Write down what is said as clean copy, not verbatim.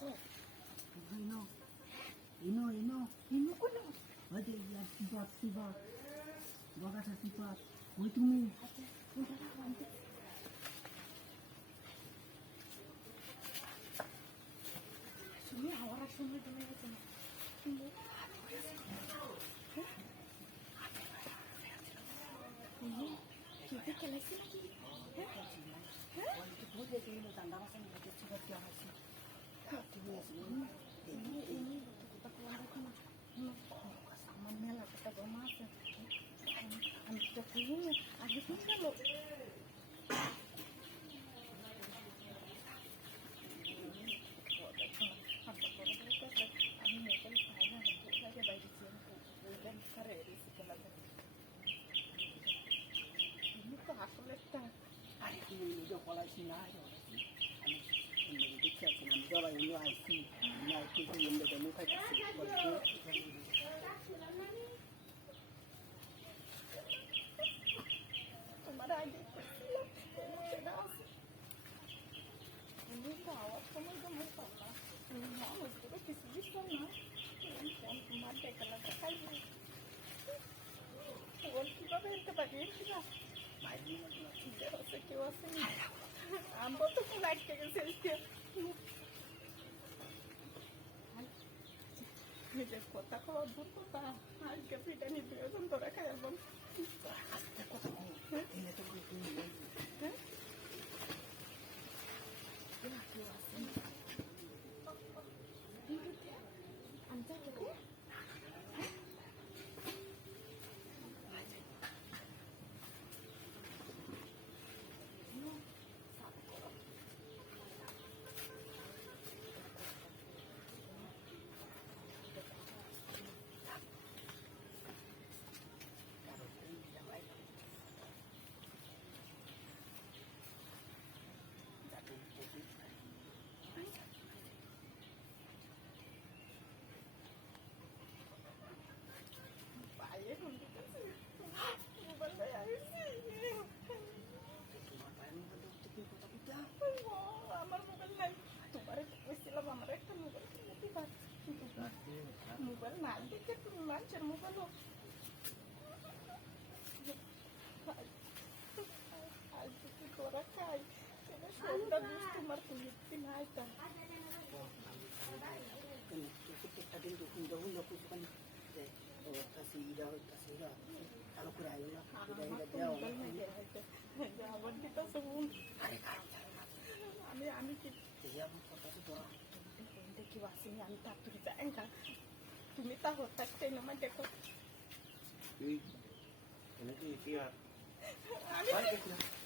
আছে ইনো ইনো ইনো ইনো কোনো হয়তো ইয়ার সিপাত সিপাত বগাটা সিপাত ওই তুমি আচ্ছা কোনটা আনতে শুনি হাওয়ার সময় জমে গেছে না খেতে খেলেছি নাকি বুঝে গেল চান্দা বাসন দেখেছি করতে আসি আমার মেলা একটা জমা আছে আমি তো আগে কি গেল আমি মেয়েটাই খাই না বাইরে বাইরে তো আসলে একটা আরে তুমি নিজে পড়াইছি না আমি দেখতে আছি আমি যারা এনে আইছি না কিছু এমনি মুখাই তোমার আগে তুমি তো আওয়াজ সময় তো মুখ না মানুষ করে কিছু দিচ্ছেন না তোমার দেখালাটা খাইবে ওর কীভাবে এতে পারি না কেউ আছে আমবো তো খুব আটকে গেছে নিজের কথা খাওয়া দূর কথা আজকে পিঠা নিতে এখন তোরা খাই এবং কেউ আছে আনতে পায়ে মোবাইল আমার মোবাইল নাই তোমার বলছিলাম আমার একটা মোবাইল কিনে দিবা মোবাইল নাই দেখে তুমি মানুষের মোবাইলও আজ কি করা খাই সবটা বুঝ তোমার তুমি নাই তা প্রত্যেকটা দিন যখন যখন যখন ভালো করে আইলো না আমি কি দেখি আসিনি আমি তার তুমি যাই না তুমি তা হঠাৎ আমার দেখো আমি